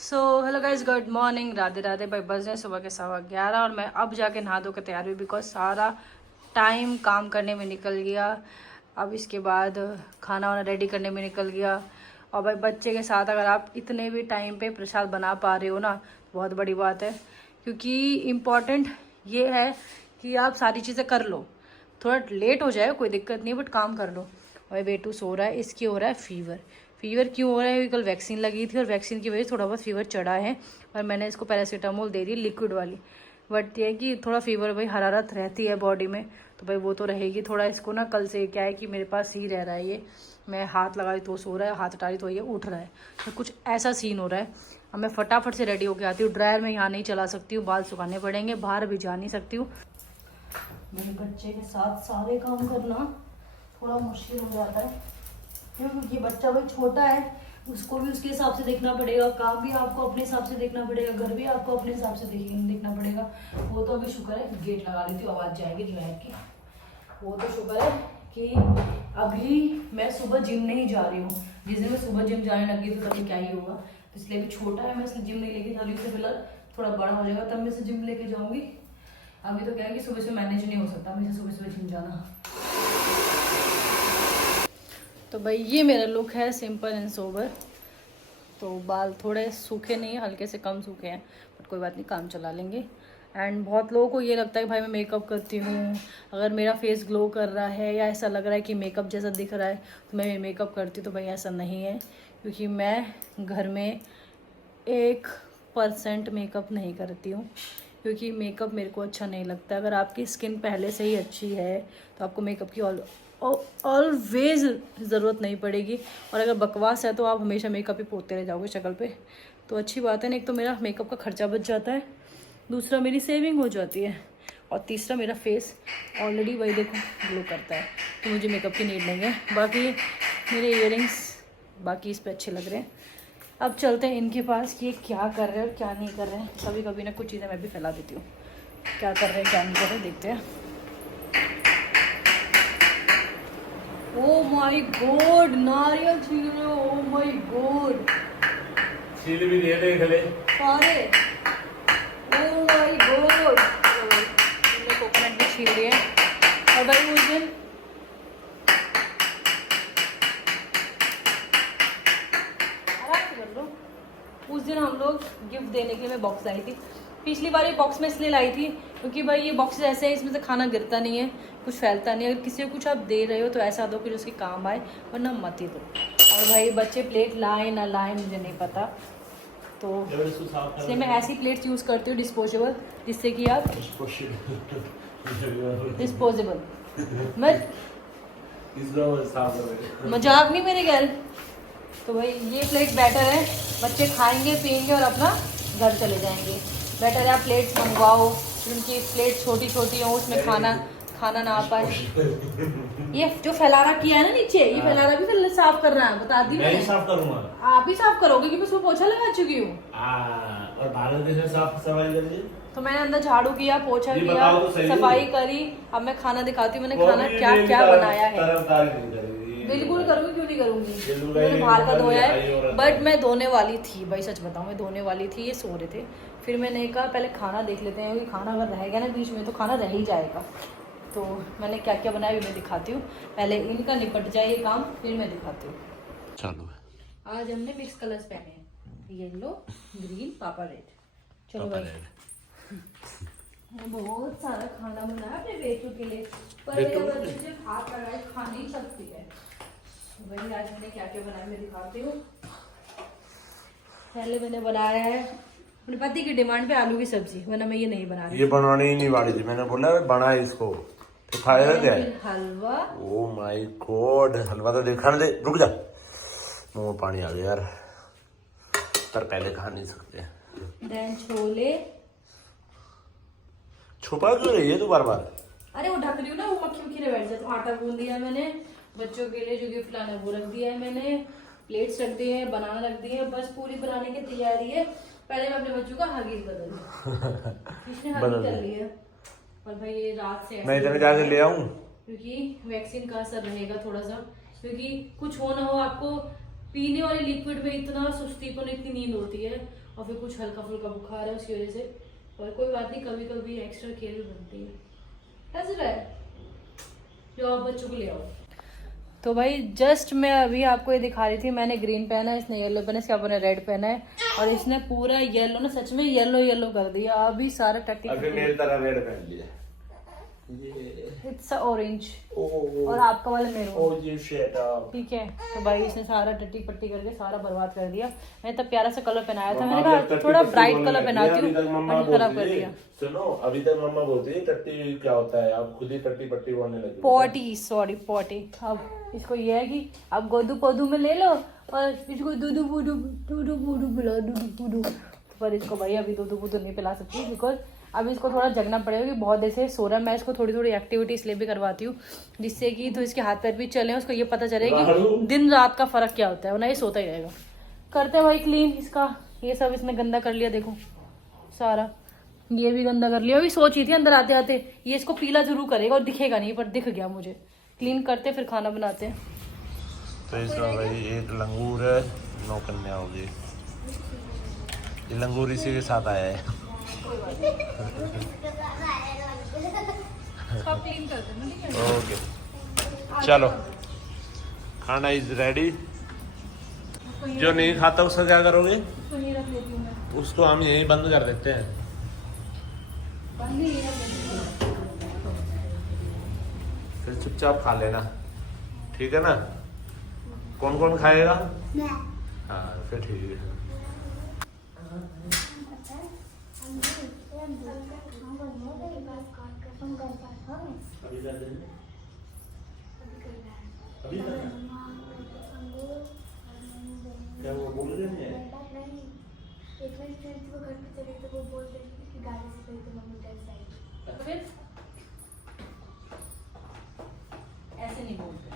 Hello guys, good morning, Radhe Radhe. भाई बज रहे सुबह के 11:15 और मैं अब जाके नहा धो के तैयार हुई बिकॉज सारा टाइम काम करने में निकल गया। अब इसके बाद खाना वाना रेडी करने में निकल गया। और भाई बच्चे के साथ अगर आप इतने भी टाइम पे प्रसाद बना पा रहे हो ना, बहुत बड़ी बात है। क्योंकि इम्पॉर्टेंट ये है कि आप सारी चीज़ें कर लो। थोड़ा लेट हो जाए कोई दिक्कत नहीं, बट काम कर लो। और बेटू सो रहा है, इसकी हो रहा है फीवर क्यों हो रहा है? कल वैक्सीन लगी थी और वैक्सीन की वजह से थोड़ा बहुत फीवर चढ़ा है और मैंने इसको पैरासीटामोल दे दी लिक्विड वाली। बट ये है कि थोड़ा फीवर, भाई हरारत रहती है बॉडी में, तो भाई वो तो रहेगी। थोड़ा इसको ना कल से क्या है कि मेरे पास ही रह रहा है ये, मैं हाथ लगा रही तो सो रहा है, हाथ हटा रही तो ये उठ रहा है, तो कुछ ऐसा सीन हो रहा है। अब मैं फटाफट से रेडी होकर आती हूँ। ड्रायर में यहाँ नहीं चला सकती हूँ, बाल सुखाने पड़ेंगे, बाहर भी जा नहीं सकती हूँ। मेरे बच्चे के साथ सारे काम करना थोड़ा मुश्किल हो जाता है क्योंकि बच्चा भाई छोटा है, उसको भी उसके हिसाब से देखना पड़ेगा, काम भी आपको अपने हिसाब से देखना पड़ेगा, घर भी आपको अपने हिसाब से देखना पड़ेगा। वो तो अभी शुक्र है, गेट लगा लेती हूँ, आवाज़ जाएगी रिवायत की। वो तो शुक्र है कि अभी मैं सुबह जिम नहीं जा रही हूँ। जिस दिन मैं सुबह जिम जाने लगी तो तभी क्या ही होगा, तो इसलिए अभी छोटा है, मैं इसलिए जिम नहीं लेके जा रही हूँ। फिलहाल थोड़ा बड़ा हो जाएगा तब मैं इसे जिम लेके जाऊँगी। अभी तो क्या है कि सुबह से मैनेज नहीं हो सकता मुझे सुबह जिम जाना। तो भाई ये मेरा लुक है, सिंपल एंड सोबर। तो बाल थोड़े सूखे नहीं हैं, हल्के से कम सूखे हैं, बट कोई बात नहीं, काम चला लेंगे। एंड बहुत लोगों को ये लगता है कि भाई मैं मेकअप करती हूँ, अगर मेरा फेस ग्लो कर रहा है या ऐसा लग रहा है कि मेकअप जैसा दिख रहा है तो मैं मेकअप करती हूँ। तो भाई ऐसा नहीं है, क्योंकि मैं घर में 1% मेकअप नहीं करती हूँ, क्योंकि मेकअप मेरे को अच्छा नहीं लगता। अगर आपकी स्किन पहले से ही अच्छी है तो आपको मेकअप की ऑलवेज ज़रूरत नहीं पड़ेगी। और अगर बकवास है तो आप हमेशा मेकअप ही पोतते रह जाओगे शक्ल पे, तो अच्छी बात है ना। एक तो मेरा मेकअप का खर्चा बच जाता है, दूसरा मेरी सेविंग हो जाती है, और तीसरा मेरा फेस ऑलरेडी वही देखो ग्लो करता है, तो मुझे मेकअप की नीड नहीं है। बाकी मेरे इयररिंग्स बाकी इस पर अच्छे लग रहे हैं। अब चलते हैं इनके पास कि ये क्या कर रहे हैं और क्या नहीं कर रहे हैं। कभी कभी ना कुछ चीज़ें मैं भी फैला देती हूँ, क्या कर रहे हैं क्या नहीं कर रहे हैं, देखते हैं। ओ माय गॉड, नारियल छील रहे हो, ओ माय गॉड, छील भी दिए देख ले सारे, ओ माय गॉड। हमने कोकोनट भी छील दिए। और भाई उस दिन हम लोग गिफ्ट देने के लिए मैं बॉक्स लाई थी। पिछली बार ये बॉक्स में इसलिए लाई थी क्योंकि भाई ये बॉक्स ऐसे है, इसमें से खाना गिरता नहीं है, कुछ फैलता नहीं है। अगर किसी को कुछ आप दे रहे हो तो ऐसा दो कि उसके काम आए, वरना मत ही दो। और भाई बच्चे प्लेट लाए ना लाए मुझे नहीं पता, तो इसलिए मैं ऐसी प्लेट्स यूज़ करती हूँ डिस्पोजेबल, जिससे कि आप डिस्पोजेबल मजाक नहीं मेरे गैल। तो भाई ये प्लेट बेटर है, बच्चे खाएंगे पिएंगे और अपना घर चले जाएंगे। बेटर है आप प्लेट्स मंगवाओ, फिर उनकी प्लेट छोटी छोटी हो, उसमें खाना ना आ पाए। ये जो फैलारा किया है ना नीचे, ये फैलारा भी फिर साफ कर रहा है, बता दी मैं ही साफ करूंगा। आप ही साफ करोगे क्योंकि उसमें पोछा लगा चुकी हूँ। और भारत देश में साफ सफाई करिए। तो मैंने अंदर झाड़ू किया, पोछा किया, तो सफाई करी। अब मैं खाना दिखाती हूँ, मैंने खाना क्या क्या बनाया है। बिल्कुल करूँगी, क्यों नहीं करूँगी। मैंने बाहर का धोया है, बट मैं धोने वाली थी भाई, सच बताऊँ मैं धोने वाली थी। ये सो रहे थे, फिर मैंने कहा पहले खाना देख लेते हैं, क्योंकि खाना अगर रहेगा ना बीच में तो खाना रह ही जाएगा। तो मैंने क्या क्या बनाया भी मैं दिखाती हूँ, पहले इनका निपट जाए ये काम, फिर मैं दिखाती हूँ। चलो आज हमने मिक्स कलर्स पहने हैं, येलो ग्रीन पापा रेड। चलो भाई बहुत सारा खाना बनाया अपने बेटू के लिए, पर बच्चे हाथ लगाए खा नहीं सकती है। तो भाई आज मैंने क्या क्या बनाया मैं दिखाती हूँ। पहले मैंने बनाया है अपने पति की डिमांड पे आलू की सब्जी, वरना मैं ये नहीं बना रही। ये बनाने ही नहीं वाली थी, मैंने बोला बना इसको, तो खाएगा क्या? हलवा। ओ माय गॉड, हलवा तो देखा ना दे, रुक जा, मुंह में पानी आ गया यार, पर पहले खा नहीं सकते। देन छोले। छुपा क्यों रही है तू बार बार? अरे वो ढक रही हूँ ना, वो मक्खी रह बैठ जाए। तो आटा गूंद दिया है मैंने, बच्चों के लिए जो गिफ्ट लाना है वो रख दिया है मैंने, प्लेट्स रख दिए हैं, बनाना रख दिए हैं, बस पूरी बनाने की तैयारी है। पहले मैं अपने बच्चों का हगीज बदल दूं, इसने हगी कर लिया। और भाई ये रात से मैं इतने ज्यादा ले आऊं क्योंकि वैक्सीन का असर रहेगा थोड़ा सा, क्योंकि कुछ हो ना हो आपको पीने वाले लिक्विड में इतना सुस्तीपन, इतनी नींद होती है। और फिर कुछ हल्का फुल्का बुखार है उसकी वजह से। और कोई बात नहीं, कभी कभी एक्स्ट्रा केयर भी बनती है। कैसे रहा है जो आप बच्चों को ले आओ। तो भाई जस्ट मैं अभी आपको ये दिखा रही थी, मैंने ग्रीन पहना है, इसने येलो पहना है, इसके आपने रेड पहना है, और इसने पूरा येलो ना सच में येलो येलो कर दिया। अभी सारा टट्टी अभी मेरी तरह रेड पहन लिया, इट्स ऑरेंज और आपका वाला मेरून। ये शेड ठीक है, तो भाई इसने सारा टट्टी पट्टी करके सारा बर्बाद कर दिया। मैंने तब प्यारा सा कलर पहनाया था, मैंने कहा थोड़ा ब्राइट कलर पहनाती हूँ, खराब कर दिया। सुनो, अभी तक मम्मा बोलती है टट्टी क्या होता है, आप खुद ही टट्टी पट्टी बोलने लगी। Potty, sorry potty. अब इसको ये है कि अब गोदू पोदू में ले लो और इसको दूधू बूडू दूधू बूडू पिलाओ, दूधू बूडू। पर इसको भाई अभी दूधू बूडू नहीं पिला सकती, बिकॉज अभी इसको थोड़ा जगना पड़ेगा कि बहुत देर से सो रहा है। मैं इसको थोड़ी थोड़ी एक्टिविटी इसलिए भी करवाती हूँ जिससे कि तो इसके हाथ पैर भी चले, उसको ये पता चले कि दिन रात का फर्क क्या होता है, वरना ये सोता ही रहेगा। करते हैं भाई क्लीन इसका, ये सब इसने गंदा कर लिया, देखो सारा ये भी गंदा कर लिया। अभी सोची थी अंदर आते आते ये इसको पीला जरूर करेगा और दिखेगा नहीं, पर दिख गया मुझे। क्लीन करते फिर खाना बनाते हैं। तो इसमें भाई एक लंगूर है, 9 कन्या होगी। ये लंगूर इसी के साथ आया है। क्लीन कर देना। ओके चलो, खाना इज रेडी। जो नहीं खाता उसका क्या करोगे? उसको नहीं रख लेती हूँ मैं, उसको हम यहीं बंद कर देते हैं। बंद नहीं रख लेती हूँ। फिर चुपचाप खा लेना, ठीक है ना? कौन कौन खाएगा? हाँ फिर ठीक है। अभी क्या वो बोल रहे हैं? एक बार फ्रेंड्स को घर पे चले तो वो बोल रहे थे कि गाड़ी से गई तो मम्मी डर जाएगी। तो फिर ऐसे नहीं बोलते।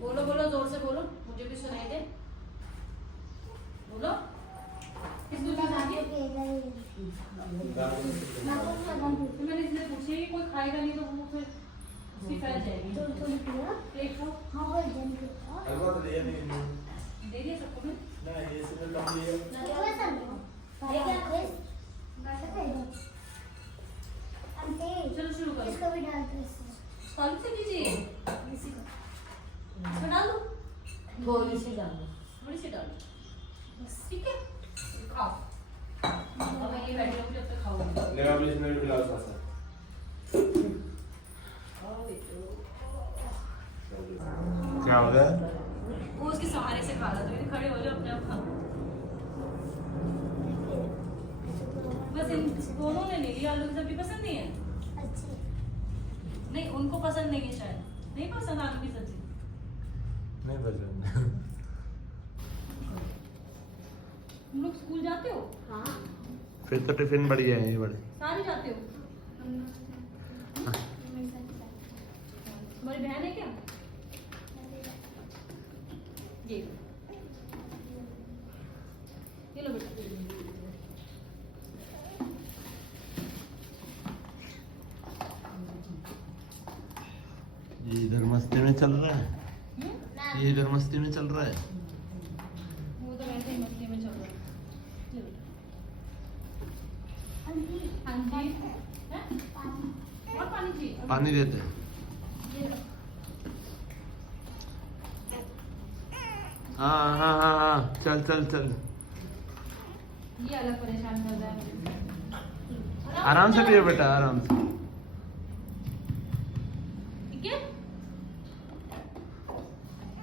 बोलो बोलो, जोर से बोलो, मुझे भी सुनाई दे। बोलो किस दूध में खाती है? तो मैंने इसलिए पूछी कि कोई खाएगा नहीं तो वो फिर उसकी फैल जाएगी। एक को दे दिया सबको मैं। चलो शुरू करो। इसको भी डाल दो। चालू से कीजिए। इसमें डाल दो, थोड़ी सी डाल दो, थोड़ी सी डाल दो, बस ठीक है। खाओ, अब मैं ये बैठी रहूँगी जब तक खाओगे। लेगा भी इसमें भी खिलाओ थोड़ा सा। क्या हो गया? वो उसके सहारे से खा रहा था, खड़े हो जाओ अपने आप खा। बस इन दोनों ने नहीं लिया, आलू की सब्जी पसंद नहीं है। नहीं उनको पसंद नहीं है, शायद नहीं पसंद आलू की सब्जी। नहीं पसंद। तुम लोग स्कूल जाते हो? हाँ। फिर तो टिफिन बढ़िया है, ये बड़े सारे जाते हो? तुम्हारी बहन है क्या? ये लो बेटा। ये इधर मस्ती में चल रहा है, ये इधर मस्ती में चल रहा है। वो तो वैसे ही मस्ती में चल रहा है। ले बेटा। हाँ जी, हैं? और पानी चाहिए? पानी देते हैं। ये लो। हाँ हाँ हाँ हाँ, चल चल चल, ये अलग परेशान कर रहा है। आराम से पियो बेटा, आराम से। ठीक है,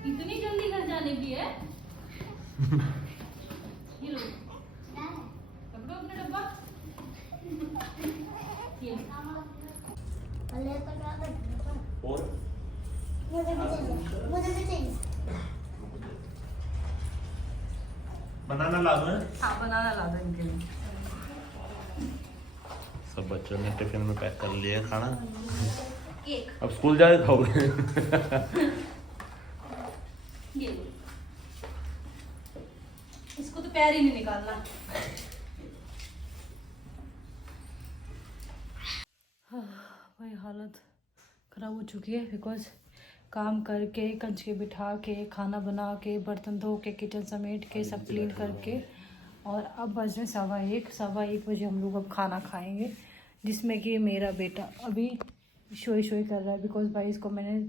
इतनी जल्दी घर जाने की है? ये लो, पकड़ो अपना डब्बा। ये और मुझे भी चाहिए। बनाना ला दो। हाँ बनाना ला दो इनके लिए। सब बच्चों ने टिफिन में पैक कर लिया खाना, केक अब स्कूल जाके खाओगे। ये लो। इसको तो पैर ही नहीं निकालना। भाई हालत खराब हो चुकी है बिकॉज काम करके कंचके बिठा के खाना बना के बर्तन धो के किचन समेट के सब क्लीन करके, और अब बज रहे 1:15 बजे हम लोग अब खाना खाएंगे, जिसमें कि मेरा बेटा अभी शोई कर रहा है। बिकॉज भाई इसको मैंने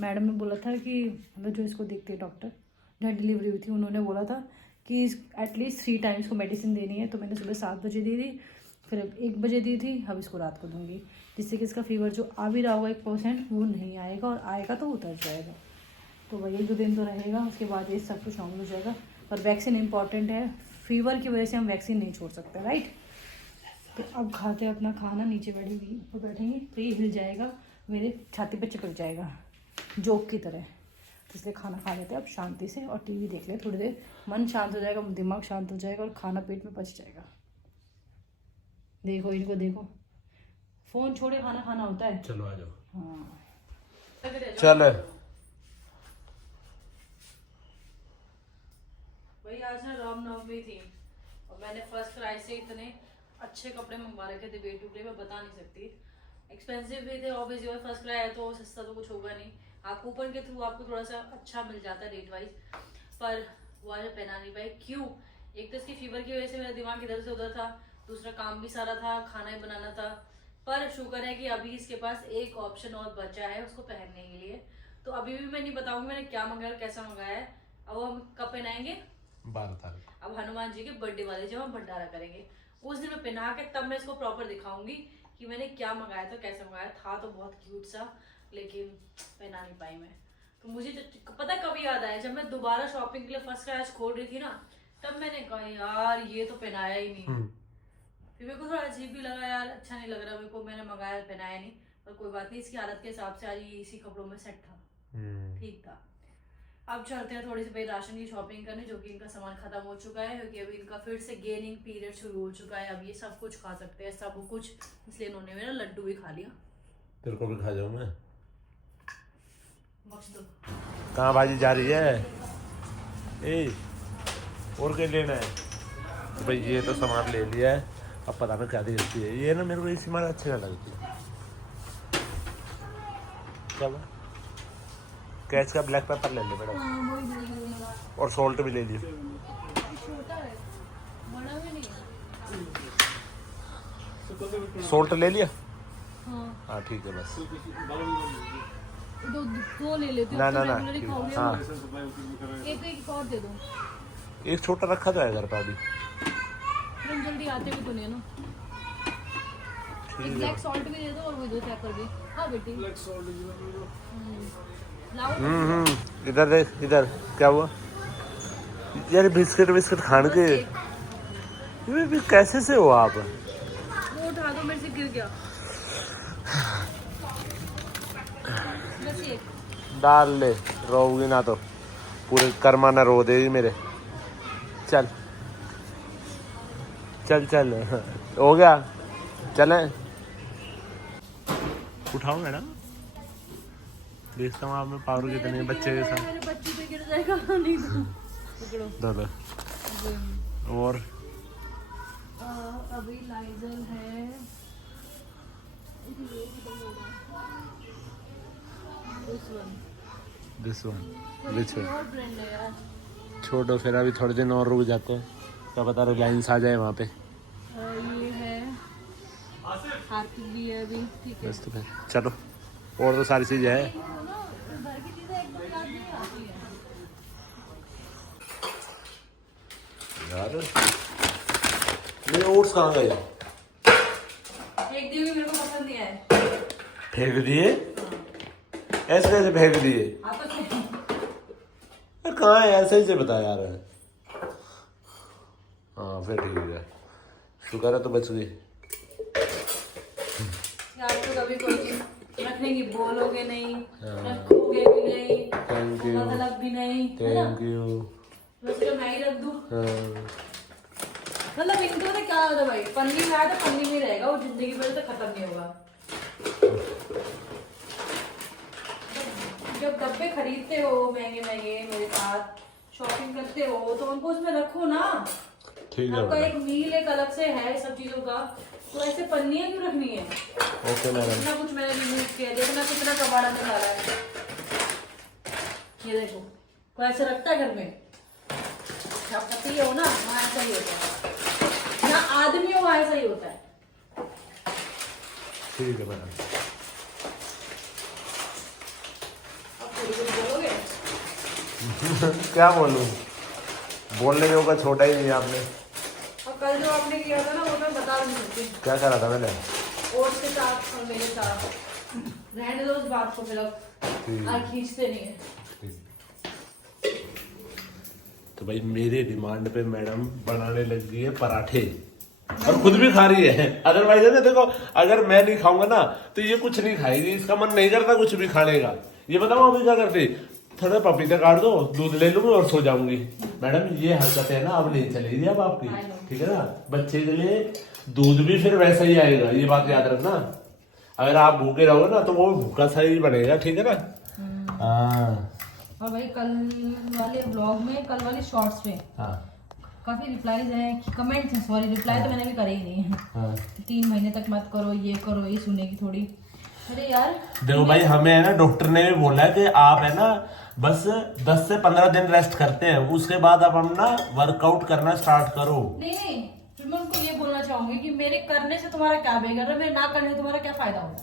मैडम ने बोला था कि मतलब जो इसको देखते हैं डॉक्टर, जहाँ डिलीवरी हुई थी, उन्होंने बोला था कि एटलीस्ट 3 टाइम्स को मेडिसिन देनी है। तो मैंने सुबह 7 बजे दी थी, फिर 1 बजे दी थी, अब इसको रात को दूंगी, जिससे कि इसका फीवर जो आ भी रहा होगा 1% वो नहीं आएगा, और आएगा तो उतर जाएगा। तो वही 1-2 दिन तो रहेगा, उसके बाद ये सब कुछ नॉर्मल हो जाएगा। पर वैक्सीन इंपॉर्टेंट है, फीवर की वजह से हम वैक्सीन नहीं छोड़ सकते, राइट। तो अब खाते हैं अपना खाना, नीचे बैठेंगे, ऊपर बैठेंगे तो ये हिल जाएगा, मेरे छाती पे चिपक जाएगा जोक की तरह। तो इसलिए खाना खा लेते हैं अब शांति से, और टीवी देख ले थोड़ी देर, मन शांत हो जाएगा, दिमाग शांत हो जाएगा, और खाना पेट में पच जाएगा। देखो इनको देखो, फोन छोड़े खाना खाना होता है। चलो आ जाओ। हाँ चल भाई, आज ना रामनवमी थी और मैंने फर्स्ट क्राई से इतने अच्छे कपड़े मंगवा रखे थे वेट टू मैं बता नहीं सकती। एक्सपेंसिव भी थे ऑब्वियसली, और फर्स्ट क्राई है तो सस्ता तो कुछ होगा नहीं। आप कूपन के थ्रू आपको थोड़ा सा अच्छा मिल जाता है रेट वाइज, पर वो आज पहना नहीं पाई। क्यों? एक तो इसकी फीवर की वजह से मेरा दिमाग इधर से उधर था, दूसरा काम भी सारा था, खाना ही बनाना था। पर शुक्र है कि अभी इसके पास एक ऑप्शन और बचा है उसको पहनने के लिए। तो अभी भी मैं नहीं बताऊंगी मैंने क्या मंगाया और कैसा मंगाया है। अब हम कब पहनाएंगे? 12 तारीख। अब हनुमान जी के बर्थडे वाले जब हम भंडारा करेंगे उस दिन मैं पहना के तब मैं इसको प्रॉपर दिखाऊंगी कि मैंने क्या मंगाया था, कैसे मंगाया था। तो बहुत क्यूट सा, लेकिन पहना नहीं पाई मैं। तो मुझे पता कब याद आया, जब मैं दोबारा शॉपिंग के लिए फर्स्ट क्लास खोल रही थी ना, तब मैंने कहा यार ये तो पहनाया ही नहीं। फिर मेरे को थोड़ा अजीब भी लगा, यार अच्छा नहीं लग रहा मेरे को, मैंने मंगाया पहनाया नहीं। पर कोई बात नहीं, इसकी आदत के हिसाब से आज ये इसी कपड़ों में सेट था, ठीक था। अब चलते हैं थोड़ी सी भाई राशन की शॉपिंग करने, जो कि इनका सामान खत्म हो चुका है, क्योंकि अभी इनका फिर से गेनिंग पीरियड शुरू हो चुका है। अब ये सब कुछ खा सकते हैं, सब कुछ, इसलिए इन्होंने मेरा लड्डू भी खा लिया। तेरे को भी खा जाऊं मैं? बख्श दो। कहाँ भाजी जा रही है? और क्या लेना है? तो भाई ये तो सामान ले लिया है, अब पता नहीं क्या देती है ये ना, मेरे को ये सामान अच्छी ना लगती। क्या हुआ? कैच का ब्लैक पेपर ले लो मैडम, और सॉल्ट भी ले लियो। सॉल्ट ले लिया? हाँ ठीक है बस। दो ले लेते हो? ना हाँ एक और दे दो। एक छोटा रखा तो है घर पर अभी, तुम जल्दी आते भी तो नहीं है ना। एक ब्लैक सॉल्ट भी दे दो और वो दो पेपर भी। हाँ बेटी ब्लैक सॉल्ट लाओ। इधर देख, इधर क्या हुआ यार? बिस्किट खाने के ये भी कैसे से हो आप? वो उठा दो, मेरे से गिर गया। बस एक डाल ले, रोगी ना तो पूरे कर्मा ना रो देगी मेरे। चल चल चल हो गया, चले उठाओ मैडम। देखता हूँ आप में पावर कितने बच्चे के साथ। मेरे बच्चे पे गिर जाएगा। नहीं पकड़ो। दो और अभी लाइजल है, दिस वन विच वन? और ब्रांड है यार। छोड़ो फिर, अभी थोड़े दिन और रुक जाते हैं, क्या पता रिलायंस आ जाए वहाँ पे। ये है हार्पिक भी है अभी, ठीक है। बस तो फिर चलो, और तो सारी चीजें है। घर की चीजें एकदम याद नहीं आती है यार मेरे ओट्स कहाँ गए? एक दिन भी मेरे को पसंद नहीं आया। फेंक दिए? ऐसे कैसे फेंक दिए? आप तो यार कहाँ है? ऐसे ही से बता यार। हाँ फिर ठीक है, शुक्र है तो बच गई। यार तो कभी कोई चीज रखने की बोलोगे नहीं, रखोगे भी नहीं, थैंक यू, मतलब भी नहीं, थैंक यू। बस तो मैं ही रख दूं। हाँ मतलब इनको तो क्या होता है भाई, पन्नी में आया तो पन्नी में रहेगा, वो जिंदगी भर तक खत्म नहीं होगा। जब डब्बे खरीदते हो महंगे महंगे मेरे साथ शॉपिंग करते हो तो उनको उसमें रखो ना। ठीक है आपका एक मील एक अलग से है सब चीजों का, तो ऐसे पन्नियां क्यों रखनी है? Okay madam. इतना कुछ मैंने रिमूव किया, देखना कितना कबाड़ा में डाला है। ये देखो कोई ऐसे रखता है घर में, जहाँ पति हो ना वहाँ ऐसा ही होता है, जहाँ आदमी हो वहाँ ऐसा ही होता है। ठीक है मैडम। अब थोड़ी देर बोलोगे? क्या बोलूं, बोलने जोगा छोटा ही नहीं आपने। और कल जो आपने किया था ना वो मैं बता नहीं सकती। क्या करा था मैंने? ओट्स के साथ और मेरे साथ, रहने दो उस बात को फिर अब और खींचते नहीं है। तो भाई मेरे डिमांड पे मैडम बनाने लग गई है पराठे और खुद भी खा रही है। अदरवाइज है ना, देखो अगर मैं नहीं खाऊंगा ना तो ये कुछ नहीं खाएगी, इसका मन नहीं करता कुछ भी खाने का। ये बताओ अभी क्या करती, थोड़ा पपीता काट दो, दूध ले लूंगी और सो जाऊंगी। मैडम ये हरकत है ना अब नहीं चलेगी अब आपकी, ठीक है ना। बच्चे के लिए दूध भी फिर वैसा ही आएगा, ये बात याद रखना। अगर आप भूखे रहोगे ना तो वो भूखा सा ही बनेगा, ठीक है ना। हाँ। और भाई कल वाले ब्लॉग में, कल वाले शॉर्ट्स में काफी रिप्लाईज हैं, कमेंट्स हैं, सॉरी रिप्लाई तो मैंने भी करे ही नहीं है। 3 महीने तक मत करो, ये करो, ये सुनेगी थोड़ी। अरे यार देखो भाई, हमें है ना डॉक्टर ने भी बोला है कि आप है ना बस 10 से 15 दिन रेस्ट करते हैं, उसके बाद आप हम ना वर्कआउट करना स्टार्ट करो। नहीं, फिर मैं उनको ये बोलना चाहूंगी कि मेरे करने से तुम्हारा क्या बिगड़ रहा है, मेरे ना करने से तुम्हारा क्या फायदा होगा,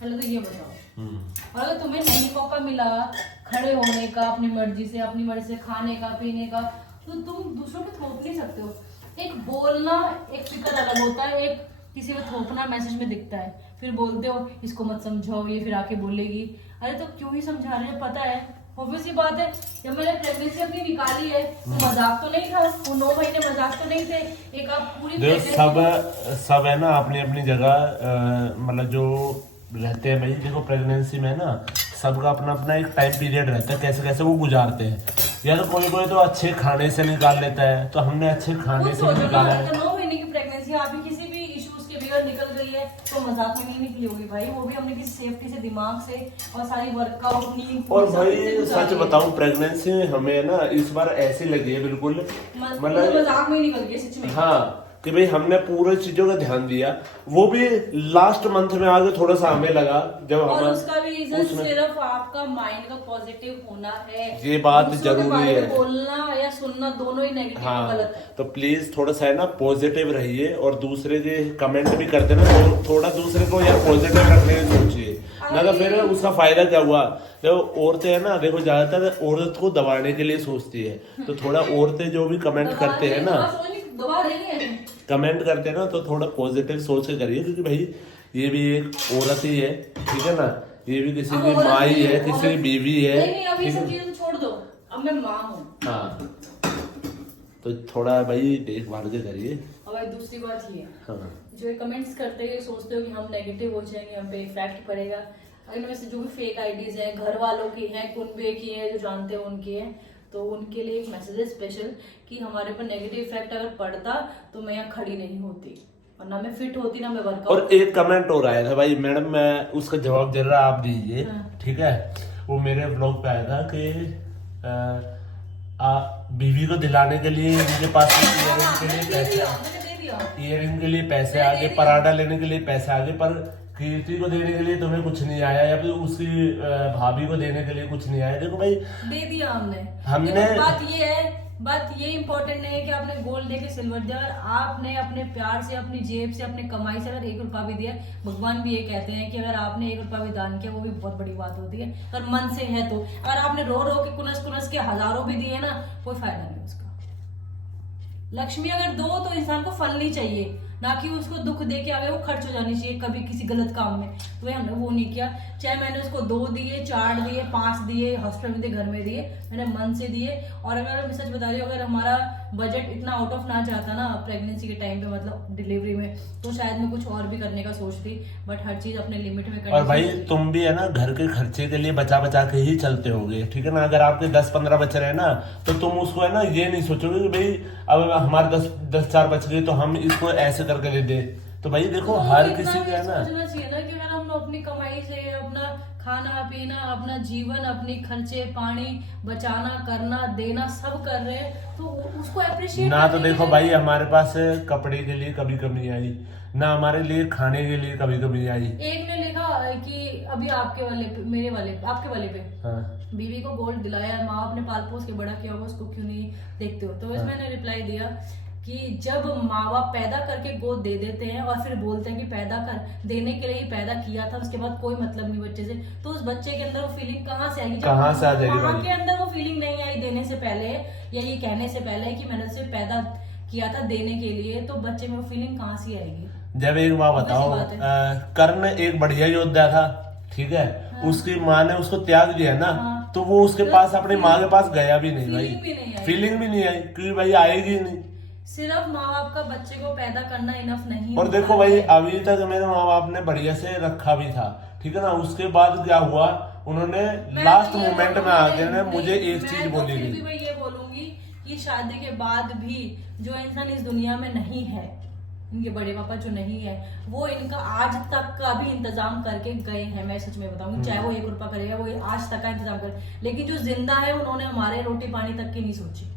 पहले तो ये बताओ। और अगर तुम्हें नहीं मौका मिला खड़े होने का, अपनी मर्जी से खाने का पीने का, तो तुम दूसरों पे थोप नहीं सकते हो। एक बोलना एक फिक्र अलग होता है, एक किसी को थोपना मैसेज में दिखता है, फिर बोलते हो इसको मत समझाओ, ये फिर आके बोलेगी। अरे तो क्यों ही समझा रहे हैं, पता है ऑब्वियस बात है। जब मैंने प्रेगनेंसी अपनी निकाली है तो मजाक तो नहीं था, वो 9 महीने मजाक तो नहीं थे। एक आप पूरी सब है ना अपनी अपनी जगह, मतलब जो रहते हैं भाई। देखो प्रेगनेंसी में ना सबका अपना अपना एक टाइम पीरियड रहता है, कैसे कैसे वो गुजारते हैं। या तो कोई तो अच्छे खाने से निकाल लेता है, तो हमने अच्छे खाने से निकाला है। 9 महीने की प्रेगनेंसी आप भी किसी भी इश्यूज के बगैर निकल गई है तो मजाक में नहीं निकली होगी भाई, वो भी हमने किसी सेफ्टी से, दिमाग से और सारी वर्कआउट, नींद। और भाई सच बताऊं, प्रेगनेंसी में हमें ना इस बार ऐसी लगी है बिल्कुल मतलब मजाक में निकल गई सच में। हाँ कि भाई हमने पूरे चीजों का ध्यान दिया, वो भी लास्ट मंथ में आगे थोड़ा सा हमें लगा जब और उसका भी रीजन सिर्फ आपका माइंड का पॉजिटिव होना है, ये बात जरूरी है। बोलना या सुनना दोनों ही नेगेटिव गलत है। तो प्लीज थोड़ा सा है ना पॉजिटिव रहिए, और दूसरे के कमेंट भी करते ना तो थोड़ा दूसरे को यार पॉजिटिव रखने की सोचिए ना, तो फिर उसका फायदा क्या हुआ। देखो औरतें है ना, देखो ज्यादातर औरत को दबाने के लिए सोचती है, तो थोड़ा औरतें जो भी कमेंट करते हैं ना, कमेंट करते हैं ना, तो थोड़ा पॉजिटिव सोच के करिए, क्योंकि भाई ये भी एक औरत ही है, ठीक है ना। ये भी किसी की माँ ही है, किसी की बीवी है। नहीं, अब ये सब चीजें छोड़ दो, अब मैं माँ हूँ। हाँ तो थोड़ा भाई देखभाल के करिए। और भाई दूसरी बात ये, हाँ जो कमेंट्स करते हैं सोचते हो कि हम नेगेटिव हो जाएंगे, हम पे इफेक्ट पड़ेगा। अगर वैसे जो भी फेक आईडीज हैं, घर वालों की हैं, कुनबे की हैं, जो जानते हो उनकी हैं, तो उनके लिए एक मैसेज है स्पेशल कि हमारे पर नेगेटिव इफेक्ट अगर पड़ता तो मैं यहाँ खड़ी नहीं होती, और ना मैं फिट होती, ना मैं वर्कआउट। और एक कमेंट हो रहा है भाई मैडम, मैं उसका जवाब जरा आप दीजिए। हाँ। ठीक है, वो मेरे ब्लॉग पे आया था कि बीवी को दिलाने के लिए इनके पास ईयरिंग के लिए पैसे आगे, पराठा लेने के लिए पैसे आगे, पर कीर्ति को देने के लिए तुम्हें कुछ नहीं आया, या फिर उसकी भाभी को देने के लिए कुछ नहीं आया। देखो भाई दे दिया हमने। बात ये इम्पोर्टेंट नहीं है कि आपने गोल्ड दे के सिल्वर दिया, अगर आपने अपने प्यार से, अपनी जेब से, अपनी कमाई से अगर 1 रुपया भी दिया, भगवान भी ये कहते हैं कि अगर आपने 1 रुपया भी दान किया वो भी बहुत बड़ी बात होती है, अगर मन से है तो। अगर आपने रो रो के कुनस के हजारों भी दिए ना, कोई फायदा नहीं उसका। लक्ष्मी अगर दो तो इंसान को फलनी चाहिए, ना कि उसको दुख दे के आगे वो खर्च हो जानी चाहिए कभी किसी गलत काम में। तो हमने वो नहीं किया, चाहे मैंने उसको 2 दिए, 4 दिए, 5 दिए, हॉस्पिटल में दिए, घर में दिए, मैंने मन से दिए। और अगर मैं सच बता रही हूँ, अगर हमारा बजट इतना आउट ऑफ ना जाता ना प्रेगनेंसी के टाइम पे, मतलब डिलीवरी में, तो शायद मैं कुछ और भी करने का सोचती, बट हर चीज अपने लिमिट में करनी। और भाई तुम भी है ना घर के खर्चे के लिए बचा बचा के ही चलते होगे, ठीक है ना। अगर आपके 10-15 बच रहे हैं ना, तो तुम उसको है ना ये नहीं सोचोगे कि भाई अब हमारे 10-4 बच गए तो हम इसको ऐसे करके दे दे। तो भाई देखो हर किसी का है ना, सोचना चाहिए ना कि अगर हम अपनी कमाई से अपना खाना पीना, अपना जीवन, अपनी खर्चे पानी बचाना, करना देना सब कर रहे हैं, तो उसको अप्रिशिएट ना। तो देखो भाई, हमारे पास कपड़े के लिए कभी कमी आई ना, हमारे लिए खाने के लिए कभी कमी आई। एक ने लिखा कि अभी आपके वाले पे, मेरे वाले पे, आपके वाले पे, हाँ। बीवी को गोल्ड दिलाया, माँ बाप ने पाल पोस के बड़ा किया होगा, उसको क्यों नहीं देखते हो? तो इसमें मैंने रिप्लाई दिया कि जब माँ बाप पैदा करके गोद दे देते हैं और फिर बोलते हैं कि पैदा कर देने के लिए ही पैदा किया था, उसके बाद कोई मतलब नहीं बच्चे से, तो उस बच्चे के अंदर वो फीलिंग कहाँ से आएगी? कहाँ से आ जाएगी माँ भाई? के अंदर वो फीलिंग नहीं आई देने से पहले, या ये कहने से पहले कि मैंने उसे पैदा किया था देने के लिए, तो बच्चे में वो फीलिंग कहाँ से आएगी? जब एक बात बताओ, कर्ण एक बढ़िया योद्धा था, ठीक है, उसकी माँ ने उसको त्याग दिया ना, तो वो उसके पास अपनी माँ के पास गया भी नहीं भाई, फीलिंग भी नहीं आई, क्योंकि भाई आएगी नहीं। सिर्फ माँ बाप का बच्चे को पैदा करना इनफ नहीं। और देखो भाई, अभी तक मेरे माँ बाप ने बढ़िया से रखा भी था, ठीक है ना, उसके बाद क्या हुआ, उन्होंने लास्ट मोमेंट में आके ने मुझे एक चीज बोली थी। मैं ये बोलूंगी कि शादी के बाद भी जो इंसान इस दुनिया में नहीं है, इनके बड़े पापा जो नहीं है, वो इनका आज तक का भी इंतजाम करके गए हैं। मैं सच में बताऊंगी, चाहे वो 1 रुपया करेगा, वो आज तक का इंतजाम करे, लेकिन जो जिंदा है उन्होंने हमारे रोटी पानी तक की नहीं सोची।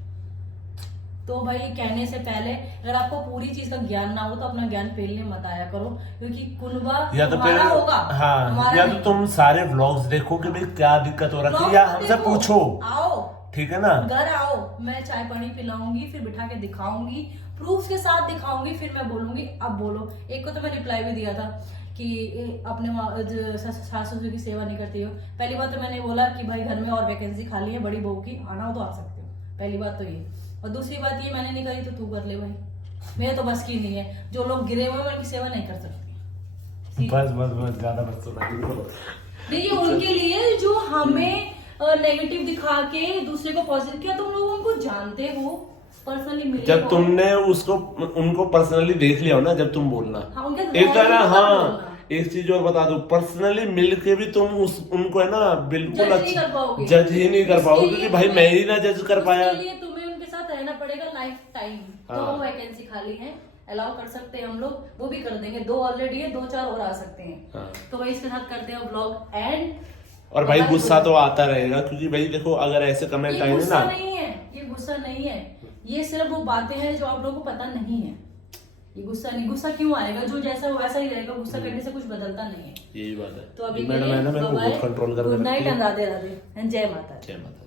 तो भाई कहने से पहले अगर आपको पूरी चीज का ज्ञान ना हो तो अपना ज्ञान पहले मत आया करो, क्योंकि कुनबा या तो हमारा होगा, हाँ, या तो तुम सारे व्लॉग्स देखो कि भाई क्या दिक्कत हो रही है, या हमसे पूछो, आओ, ठीक है ना, घर आओ, मैं चाय पानी पिलाऊंगी, फिर बिठा के दिखाऊंगी, प्रूफ के साथ दिखाऊंगी, फिर मैं बोलूंगी अब बोलो। एक को तो मैं रिप्लाई भी दिया था कि अपने सासू जी की सेवा नहीं करती हो। पहली बात तो मैंने बोला कि भाई घर में और वैकेंसी खाली है, बड़ी बहू की, आना हो तो आ सकते हो, पहली बात तो ये। और दूसरी बात ये, मैंने नहीं करी तो तू कर ले भाई, मेरे तो बस की नहीं है, जो लोग गिरे हुए हैं उनकी सेवा नहीं कर सकती। बस ज्यादा मत सुनाइए। देखिए उनके लिए जो हमें नेगेटिव दिखा के दूसरे को पॉजिटिव किया, तुम लोग उनको जानते हो पर्सनली, जब तुमने उसको उनको पर्सनली देख लिया हो ना, जब तुम बोलना, हाँ, एक तो है ना, हाँ एक चीज और बता दो, पर्सनली मिल के भी तुम उनको है ना बिल्कुल जज ही नहीं कर पाओगे, क्योंकि भाई मैं ही ना जज कर पाया। तुम्हें उनके साथ रहना पड़ेगा लाइफ टाइम। तो वैकेंसी खाली है, अलाउ कर सकते हैं हम लोग, वो भी कर देंगे, 2 ऑलरेडी है, 2-4 और आ सकते हैं। तो भाई इसके साथ करते हैं व्लॉग एंड। और भाई गुस्सा तो आता रहेगा, क्योंकि भाई देखो अगर ऐसे कमेंट आएंगे ना, नहीं है ये गुस्सा नहीं है, ये सिर्फ वो बातें हैं जो आप लोगों को पता नहीं है। ये गुस्सा नहीं, गुस्सा क्यों आएगा, जो जैसा वैसा ही रहेगा, गुस्सा करने से कुछ बदलता नहीं है, यही बात है। तो अभी मैडम है ना, मेरे को बहुत कंट्रोल कर रही है। Good night and Radhe Radhe and जय माता। जय माता।